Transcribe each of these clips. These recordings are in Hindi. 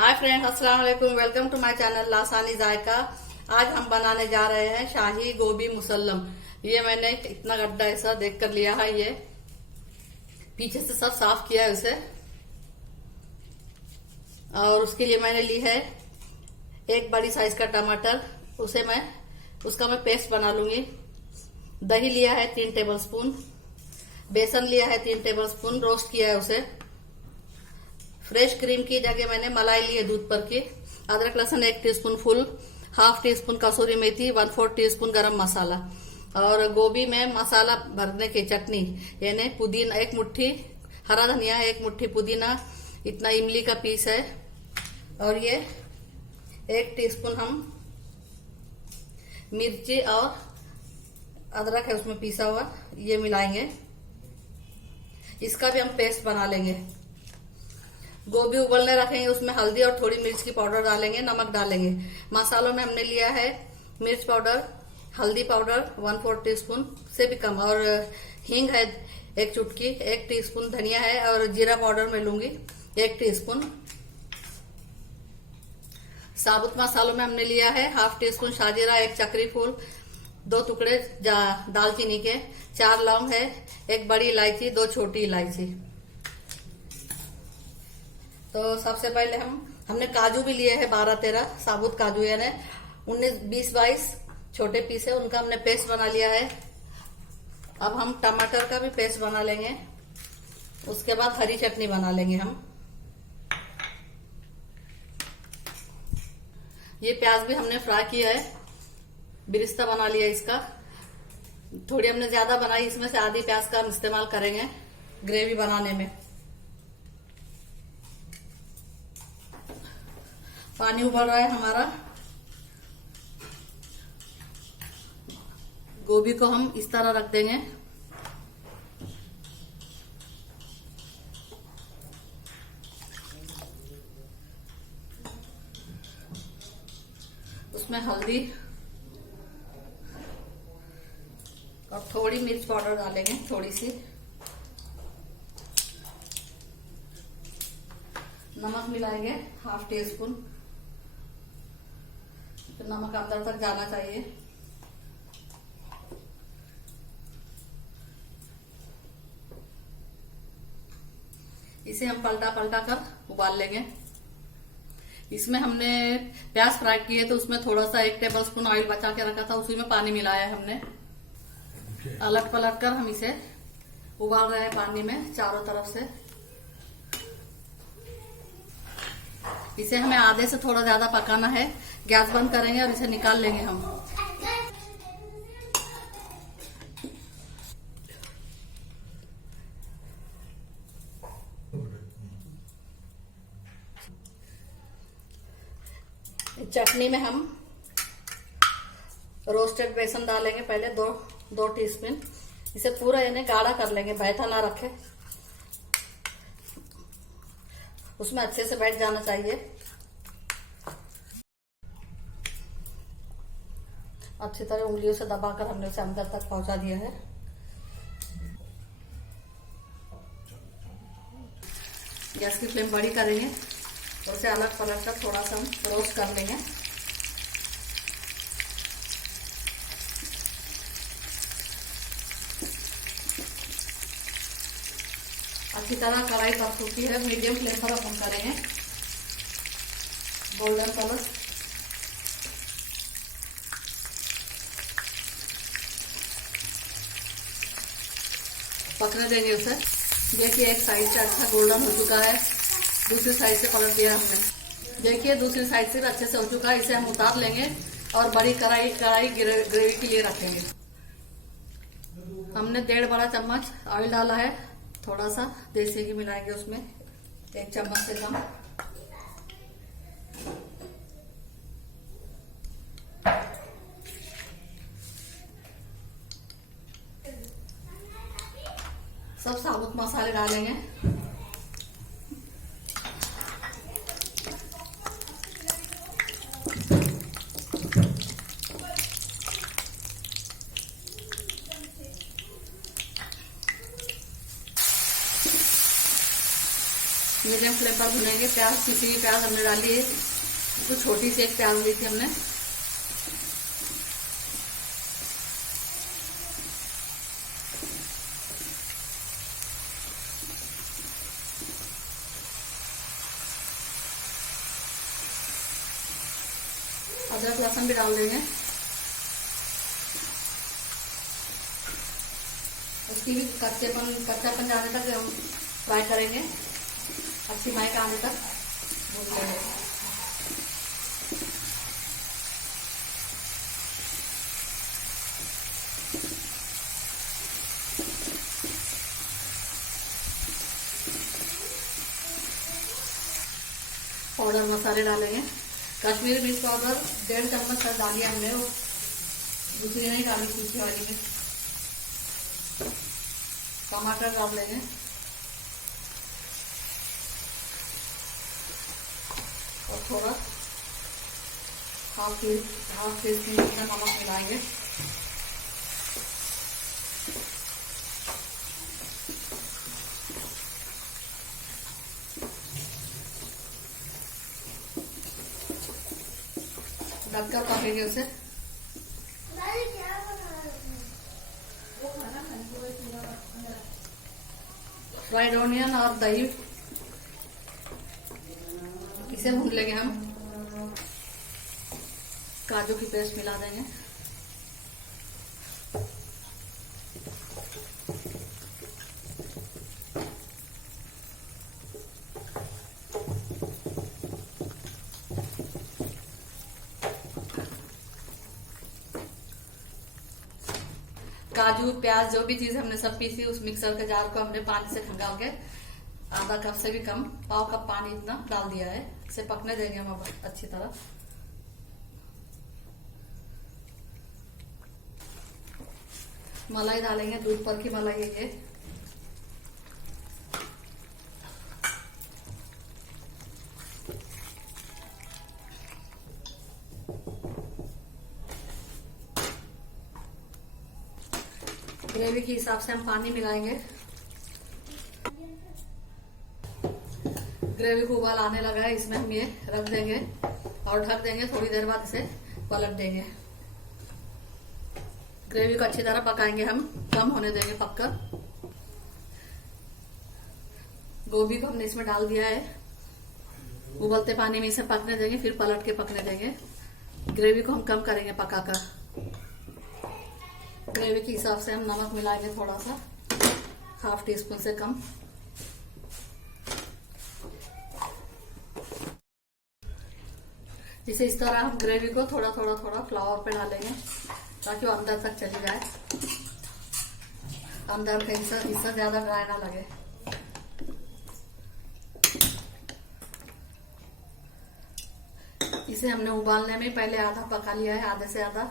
हाय फ्रेंड्स, अस्सलाम वालेकुम। वेलकम टू माय चैनल लासानी जायका। आज हम बनाने जा रहे हैं शाही गोभी मुसल्लम। ये मैंने इतना गड्ढा ऐसा देख कर लिया है। ये पीछे से सब साफ किया है उसे, और उसके लिए मैंने ली है एक बड़ी साइज का टमाटर। उसका मैं पेस्ट बना लूंगी। दही लिया है 3 टेबलस्पून। बेसन लिया है 3 टेबलस्पून, रोस्ट किया है उसे। फ्रेश क्रीम की जगह मैंने मलाई ली है दूध पर की। अदरक लहसुन 1 teaspoon full, half tea spoon kasuri methi, 1/4 teaspoon garam masala. और गोभी में मसाला भरने की चटनी, यानी पुदीना 1 मुट्ठी, हरा धनिया 1 मुट्ठी, पुदीना इतना, इमली का पीस है। और ये 1 टीस्पून हम मिर्ची और अदरक है उसमें पीसा हुआ, ये मिलाएंगे। इसका भी हम पेस्ट बना लेंगे। गोभी उबलने रखेंगे, उसमें हल्दी और थोड़ी मिर्च की पाउडर डालेंगे, नमक डालेंगे। मसालों में हमने लिया है मिर्च पाउडर, हल्दी पाउडर 1/4 टीस्पून से भी कम, और हींग है 1 चुटकी, 1 टीस्पून धनिया है, और जीरा पाउडर मैं लूंगी 1 टीस्पून। साबुत मसालों में हमने लिया है हाफ टीस्पून शाजीरा, 1 चक्री फूल, 2 टुकड़े दालचीनी के, 4 लौंग है, 1 बड़ी इलायची, 2 छोटी इलायची। तो सबसे पहले हमने काजू भी लिए हैं 12-13 साबुत काजू, यानी 19-20-22 छोटे पीस है, उनका हमने पेस्ट बना लिया है। अब हम टमाटर का भी पेस्ट बना लेंगे। उसके बाद हरी चटनी बना लेंगे हम। ये प्याज भी हमने फ्राई किया है, बिरिस्ता बना लिया इसका। थोड़ी हमने ज्यादा बनाई, इसमें से आधी प्याज का हम इस्तेमाल करेंगे ग्रेवी बनाने में। पानी उबल रहा है हमारा। गोभी को हम इस तरह रख देंगे। उसमें हल्दी और थोड़ी मिर्च पाउडर डालेंगे, थोड़ी सी नमक मिलाएंगे हाफ टीस्पून। तो नमक अंदर तक जाना चाहिए। इसे हम पलटा पलटा कर उबाल लेंगे। इसमें हमने प्याज फ्राई किए तो उसमें थोड़ा सा 1 टेबलस्पून ऑयल बचा के रखा था, उसी में पानी मिलाया है हमने। अलट पलट कर हम इसे उबाल रहे हैं पानी में चारों तरफ से। इसे हमें आधे से थोड़ा ज्यादा पकाना है। गैस बंद करेंगे और इसे निकाल लेंगे हम। चटनी में हम रोस्टेड बेसन डालेंगे पहले 2 टीस्पून। इसे पूरा यानी गाढ़ा कर लेंगे, बैठा ना रखे, उसमें अच्छे से बैठ जाना चाहिए। अच्छी तरह उंगलियों से दबाकर हमने उसे अंदर तक पहुंचा दिया है। गैस की फ्लेम बड़ी करेंगे और उसे अलग पलट कर थोड़ा सा हम रोस्ट कर लेंगे। अच्छी तरह कढ़ाई पक चुकी है। मीडियम फ्लेम पर हम करेंगे गोल्डन कलर। पकने देंगे उसे। देखिए एक साइड से अच्छा गोल्डन हो चुका है, दूसरी साइड से पलट दिया हमने। देखिए दूसरी साइड से भी अच्छे से हो चुका है। इसे हम उतार लेंगे और बड़ी कढ़ाई ग्रेवी के लिए रखेंगे। हमने 1.5 बड़ा चम्मच ऑयल डाला है, थोड़ा सा देसी घी मिलाएंगे उसमें 1 चम्मच से कम। सब साबुत मसाले डालेंगे। मीडियम फ्लेम पर भुनेंगे। प्याज, किसी भी प्याज हमने डाली है, तो छोटी सी एक प्याज ली थी हमने। अदरक लहसुन भी डाल देंगे। उसकी भी कच्चापन जाने तक हम फ्राई करेंगे, अच्छी महक आने तक भून लेंगे। पाउडर मसाले डालेंगे। कश्मीरी मिर्च पाउडर 1.5 चम्मच तक डालिए हमने, वो दूसरी नहीं डाली, पीछे वाली में। टमाटर डाल लेंगे और थोड़ा हाफ टी स्पून जितना नमक मिलाएंगे। ढककर पकेंगे उसे। फ्राइड ऑनियन और दही, इसे भून लेंगे हम। काजू की पेस्ट मिला देंगे। काजू, प्याज, जो भी चीज हमने सब पीसी, उस मिक्सर के जार को हमने पानी से खंगाल के आधा कप से भी कम, पाव कप पानी इतना डाल दिया है। इसे पकने देंगे हम अब अच्छी तरह। मलाई डालेंगे, दूध पर की मलाई है ये। ग्रेवी के हिसाब से हम पानी मिलाएंगे। ग्रेवी को उबाल आने लगा है, इसमें हम ये रख देंगे और ढक देंगे। थोड़ी देर बाद इसे पलट देंगे। ग्रेवी को अच्छी तरह पकाएंगे हम, कम होने देंगे पककर। गोभी को हमने इसमें डाल दिया है। उबलते पानी में इसे पकने देंगे, फिर पलट के पकने देंगे। ग्रेवी को हम कम करेंगे पकाकर। ग्रेवी के हिसाब से हम नमक मिलाएंगे थोड़ा सा, हाफ टी स्पून से कम। इसे इस तरह हम ग्रेवी को थोड़ा फ्लावर पे डालेंगे, ताकि वो अंदर तक चली जाए, अंदर का हिस्सा ज्यादा ड्राई ना लगे। इसे हमने उबालने में पहले आधा पका लिया है, आधे से आधा।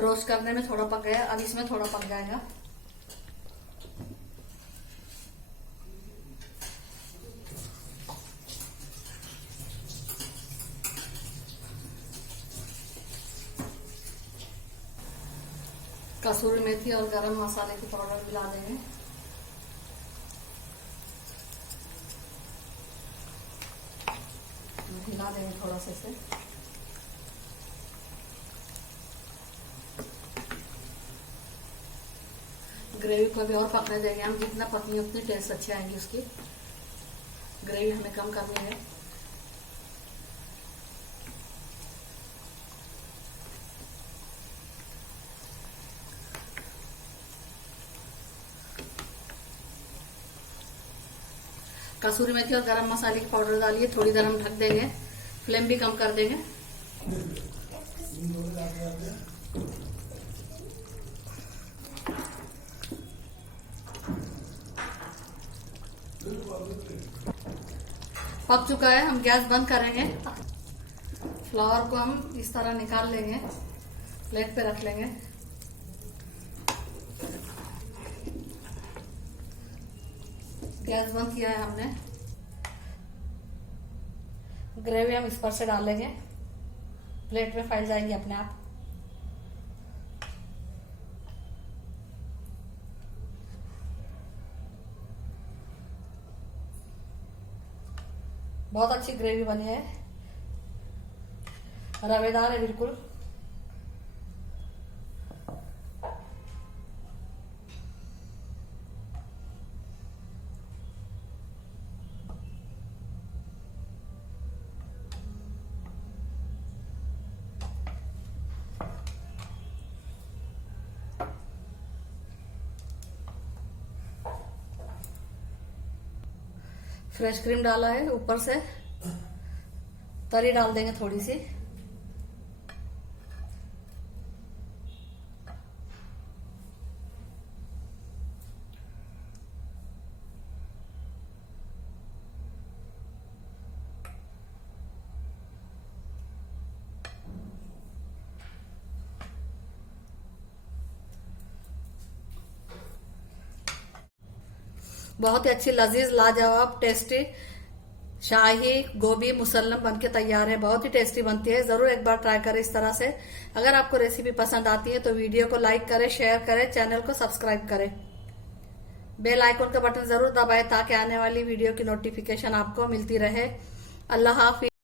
रोस्ट करने में थोड़ा पक गया, अब इसमें थोड़ा पक जाएगा। कसूरी मेथी और गरम मसाले की पाउडर मिला देंगे। हिला देंगे थोड़ा सा इसे। ग्रेवी को भी और पकने देंगे हम, जितना पकनी उतनी टेस्ट अच्छी आएगी उसकी। ग्रेवी हमें कम करनी है। कसूरी मेथी और गरम मसाले की पाउडर डालिए। थोड़ी देर हम ढक देंगे, फ्लेम भी कम कर देंगे। पक चुका है, हम गैस बंद करेंगे। फ्लावर को हम इस तरह निकाल लेंगे, प्लेट पे रख लेंगे। गैस बंद किया है हमने। ग्रेवी हम इस पर से डालेंगे, प्लेट में फैल जाएंगी अपने आप। बहुत अच्छी ग्रेवी बनी है, रवेदार है बिल्कुल। फ्रेश क्रीम डाला है, ऊपर से तरी डाल देंगे थोड़ी सी। बहुत ही अच्छी लजीज लाजवाब टेस्टी शाही गोभी मुसल्लम बनके तैयार है। बहुत ही टेस्टी बनती है, जरूर एक बार ट्राई करें इस तरह से। अगर आपको रेसिपी पसंद आती है तो वीडियो को लाइक करें, शेयर करें, चैनल को सब्सक्राइब करें, बेल आइकन का बटन जरूर दबाएं ताकि आने वाली वीडियो की नोटिफिकेशन आपको मिलती रहे। अल्लाह हाफिज।